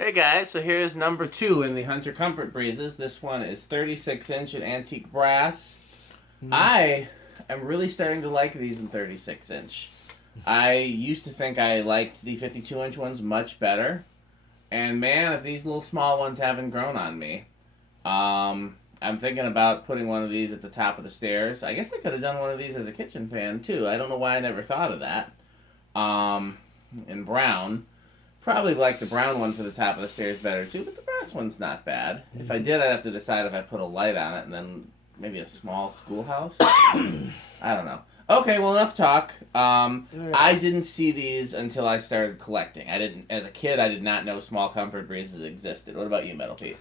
Hey guys, so here's number 2 in the Hunter Comfort Breezes. This one is 36-inch in antique brass. I am really starting to like these in 36-inch. I used to think I liked the 52-inch ones much better. And man, if these little small ones haven't grown on me. I'm thinking about putting one of these at the top of the stairs. I guess I could have done one of these as a kitchen fan too. I don't know why I never thought of that. In brown. Probably like the brown one for the top of the stairs better too, but the brass one's not bad. If I did, I'd have to decide if I put a light on it and then maybe a small schoolhouse. I don't know. Okay, well, enough talk. I didn't see these until I started collecting. As a kid, I did not know small comfort breezes existed. What about you, Metal Pete?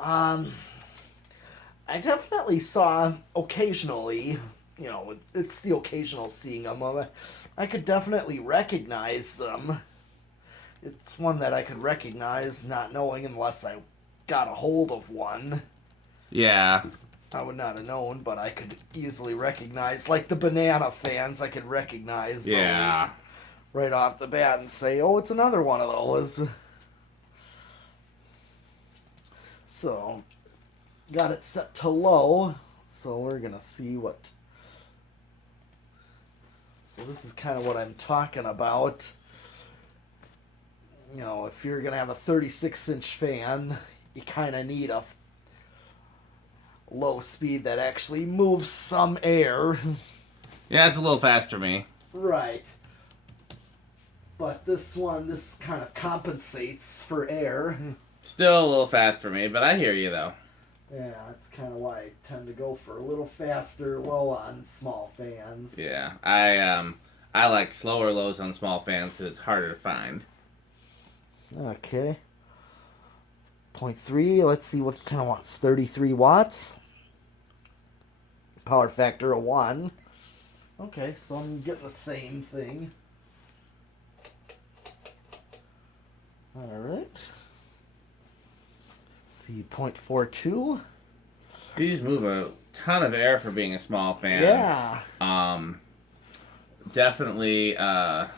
I definitely saw occasionally, it's the occasional seeing them. I could definitely recognize them. It's one that I could recognize, not knowing unless I got a hold of one. Yeah. I would not have known, but I could easily recognize, like the banana fans, I could recognize those right off the bat and say, oh, it's another one of those. So, got it set to low, so we're going to see what... So this is kind of what I'm talking about. If you're going to have a 36-inch fan, you kind of need a low speed that actually moves some air. Yeah, it's a little fast for me. Right. But this kind of compensates for air. Still a little fast for me, but I hear you, though. Yeah, that's kind of why I tend to go for a little faster low on small fans. Yeah, I like slower lows on small fans because it's harder to find. Okay. 0.3, let's see what kind of watts. 33 watts. Power factor of 1. Okay, so I'm getting the same thing. Alright. See, 0.42. These move a ton of air for being a small fan. Yeah. Definitely, about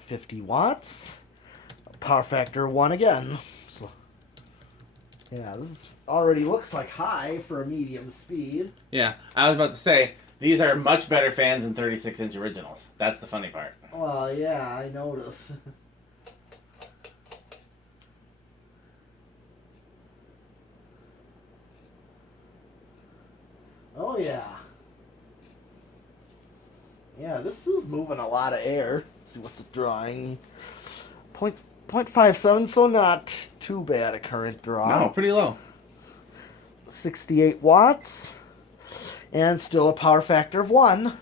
50 watts. Power factor 1 again. So, yeah, this already looks like high for a medium speed. Yeah, I was about to say, these are much better fans than 36-inch originals. That's the funny part. Well, yeah, I noticed. Oh, yeah. Yeah, this is moving a lot of air. Let's see what's it drawing. 0.57, so not too bad a current draw. No, pretty low. 68 watts. And still a power factor of 1.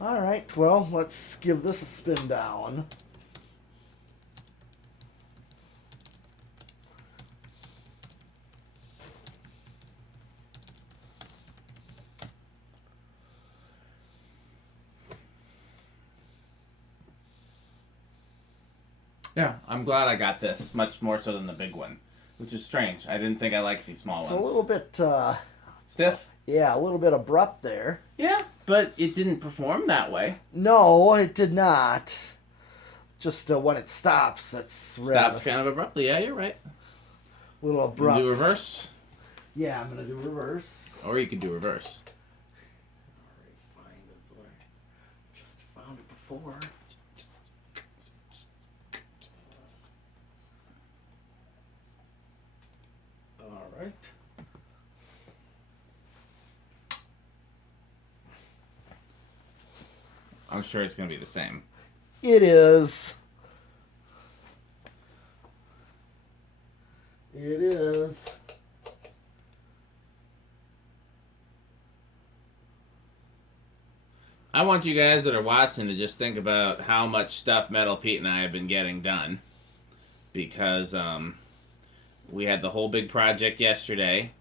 Alright, well, let's give this a spin down. Yeah, I'm glad I got this, much more so than the big one, which is strange. I didn't think I liked these small It's ones. a little bit, stiff? Yeah, a little bit abrupt there. Yeah, but it didn't perform that way. No, it did not. Just when it stops, that's Stopped kind of abruptly. Yeah, you're right. a little abrupt. Do reverse? Yeah, I'm going to do reverse. Or you could do reverse. Alright, find it where I just found it before. Alright. I'm sure it's going to be the same. It is. It is. I want you guys that are watching to just think about how much stuff Metal Pete and I have been getting done. Because we had the whole big project yesterday,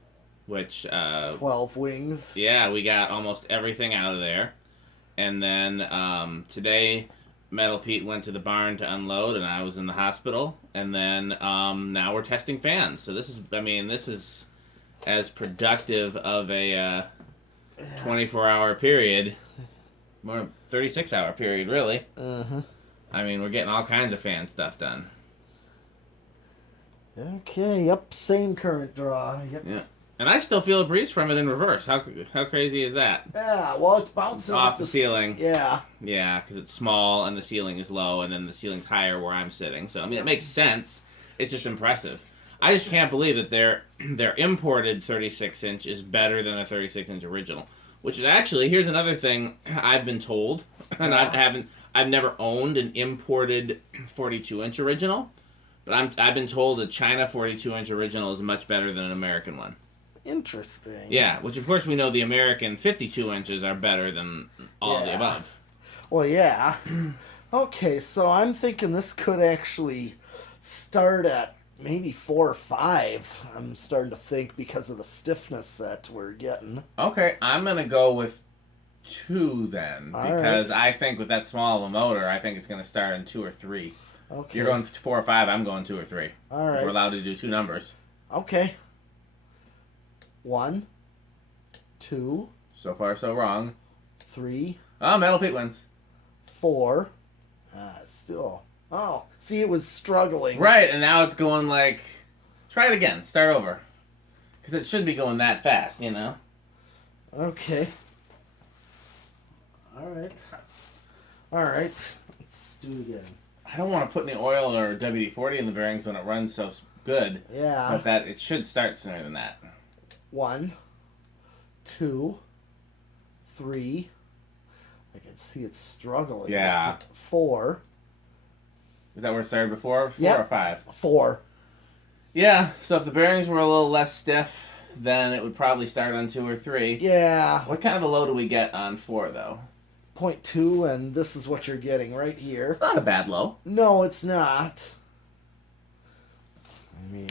which... 12 wings. Yeah, we got almost everything out of there. And then today, Metal Pete went to the barn to unload, and I was in the hospital. And then now we're testing fans. So this is as productive of a 24-hour period. More 36-hour period, really. Uh-huh. I mean, we're getting all kinds of fan stuff done. Okay, yep, same current draw. Yep. Yeah. And I still feel a breeze from it in reverse. How crazy is that? Yeah, well, it's bouncing Off the ceiling. Yeah. Yeah, because it's small and the ceiling is low, and then the ceiling's higher where I'm sitting. So I mean, it makes sense. It's just impressive. I just can't believe that their imported 36-inch is better than a 36-inch original. Which is actually, here's another thing I've been told, and I've never owned an imported 42-inch original, but I've been told a China 42-inch original is much better than an American one. Interesting. Yeah, which of course we know the American 52 inches are better than all of the above. Well, yeah. Okay, so I'm thinking this could actually start at maybe 4 or 5. I'm starting to think because of the stiffness that we're getting. Okay, I'm going to go with 2 then, because right. I think with that small of a motor, I think it's going to start in 2 or 3. Okay. You're going 4 or 5, I'm going 2 or 3. All right. We're allowed to do 2 numbers. Okay. 1, 2. So far, so wrong. 3. Oh, Metal Pete wins. 4. Still. Oh, see, it was struggling. Right, and now it's going like... Try it again. Start over. Because it should be going that fast, you know? Okay. All right. Let's do it again. I don't want to put any oil or WD-40 in the bearings when it runs so good. Yeah. But it should start sooner than that. 1, 2, 3. I can see it's struggling. Yeah. 4. Is that where it started before? 4 Yep. or 5? 4. Yeah, so if the bearings were a little less stiff, then it would probably start on 2 or 3. Yeah. What kind of a low do we get on 4, though? 0.2, and this is what you're getting right here. It's not a bad low. No, it's not. I mean...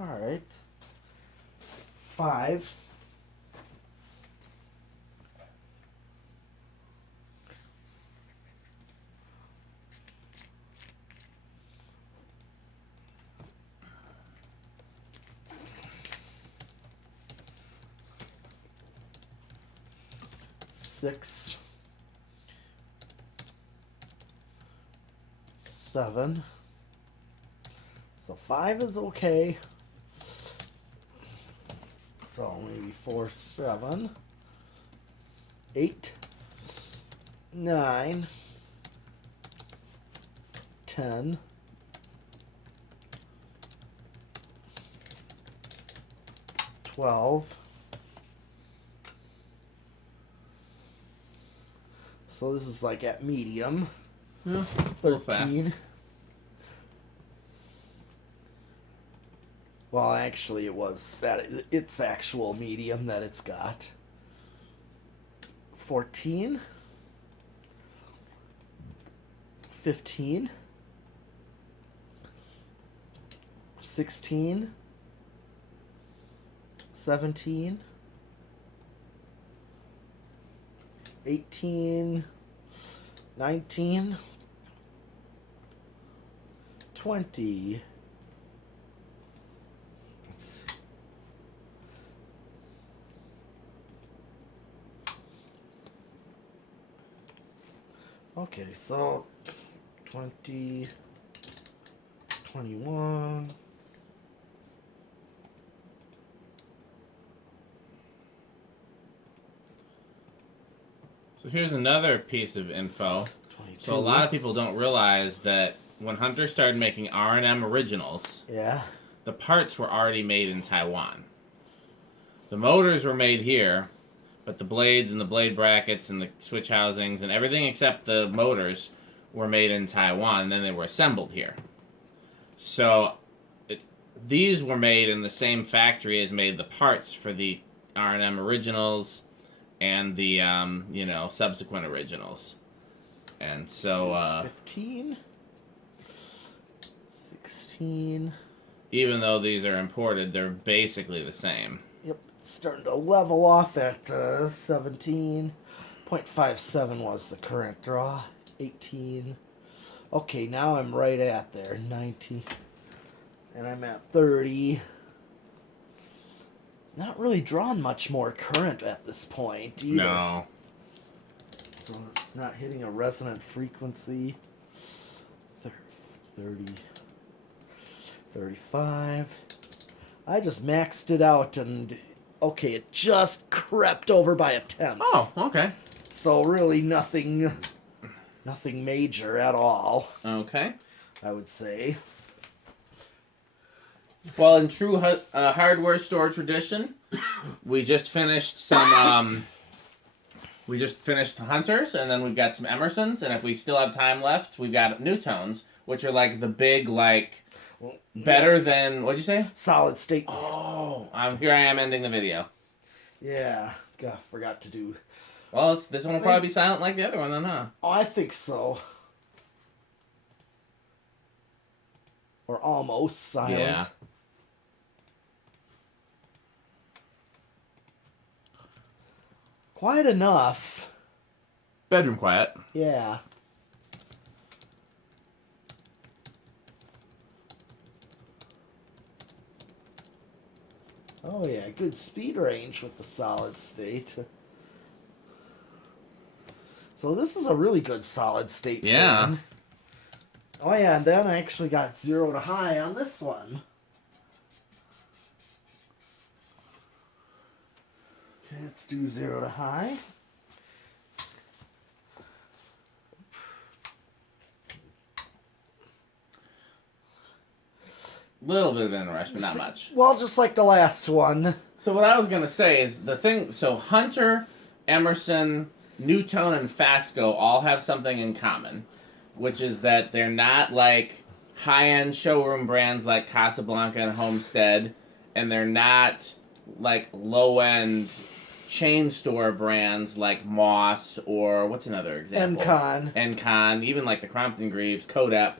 All right. 5. 6. 7. So 5 is okay. So maybe 4, 7, 8, 9, 10, 12. So this is like at medium. Yeah, a little 13. fast. Well, actually, it was at its actual medium that it's got. 14. 15. 16. 17. 18. 19. 20. Okay, so 20, 21. So here's another piece of info. 22. So a lot of people don't realize that when Hunter started making R&M originals, Yeah. the parts were already made in Taiwan. The motors were made here, but the blades and the blade brackets and the switch housings and everything except the motors were made in Taiwan, and then they were assembled here. So these were made in the same factory as made the parts for the R&M originals and the subsequent originals. And so 15, 16. Even though these are imported, they're basically the same. Yep, starting to level off at 17. 0.57 was the current draw. 18. Okay, now I'm right at there. 19. And I'm at 30. Not really drawing much more current at this point either. No. So it's not hitting a resonant frequency. 30, 35. I just maxed it out and, okay, it just crept over by a tenth. Oh, okay. So really nothing major at all, Okay. I would say. Well, in true hardware store tradition, we just finished some. We just finished Hunters, and then we've got some Emersons, and if we still have time left, we've got Newtones, which are like the big, like, better than, what'd you say? Solid state. Oh, here I am ending the video. Yeah, God, forgot to do. Well, this one will probably be silent like the other one then, huh? Oh, I think so. Or almost silent. Yeah. Quiet enough. Bedroom quiet. Yeah. Oh yeah, good speed range with the solid state. So this is a really good solid state Yeah. fan. Oh yeah, and then I actually got 0 to high on this one. Okay, let's do 0 to high. Little bit of interest, but not much. Well, just like the last one. So what I was going to say is the thing, so Hunter, Emerson, Newtone, and Fasco all have something in common, which is that they're not like high-end showroom brands like Casablanca and Homestead, and they're not like low-end chain store brands like Moss or what's another example? Encon, even like the Crompton Greaves, Codep,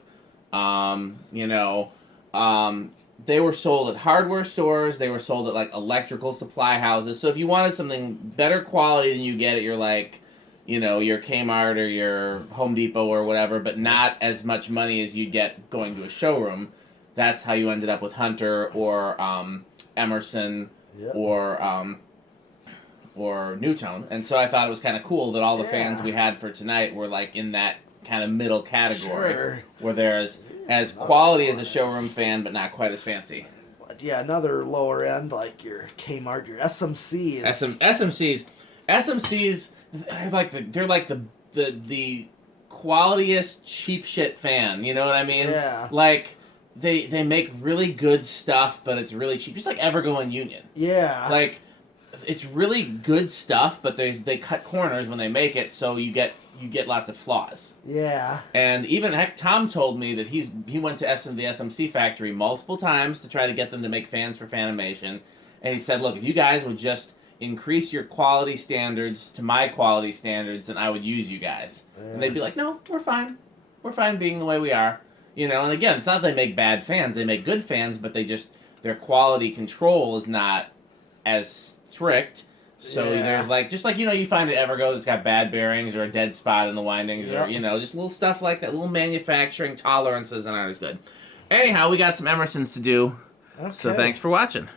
they were sold at hardware stores. They were sold at like electrical supply houses. So if you wanted something better quality than you get at your your Kmart or your Home Depot or whatever, but not as much money as you get going to a showroom, that's how you ended up with Hunter or Emerson or Newtone. And so I thought it was kind of cool that all the fans we had for tonight were like in that kind of middle category where they're as quality as a showroom fan, but not quite as fancy. But yeah, another lower end like your Kmart, your SMCs. SMCs, they're like the qualiest cheap shit fan. You know what I mean? Yeah. Like they make really good stuff, but it's really cheap. Just like Evergo and Union. Yeah. Like it's really good stuff, but they cut corners when they make it, so you get lots of flaws. Yeah. And even Tom told me that he went to the SMC factory multiple times to try to get them to make fans for Fanimation, and he said, "Look, if you guys would just increase your quality standards to my quality standards, then I would use you guys." Yeah. And they'd be like, "No, we're fine. We're fine being the way we are." And again, it's not that they make bad fans; they make good fans, but their quality control is not as strict. So there's you find an Evergo that's got bad bearings or a dead spot in the windings or, just little stuff like that, little manufacturing tolerances that aren't as good. Anyhow, we got some Emersons to do. Okay. So thanks for watching.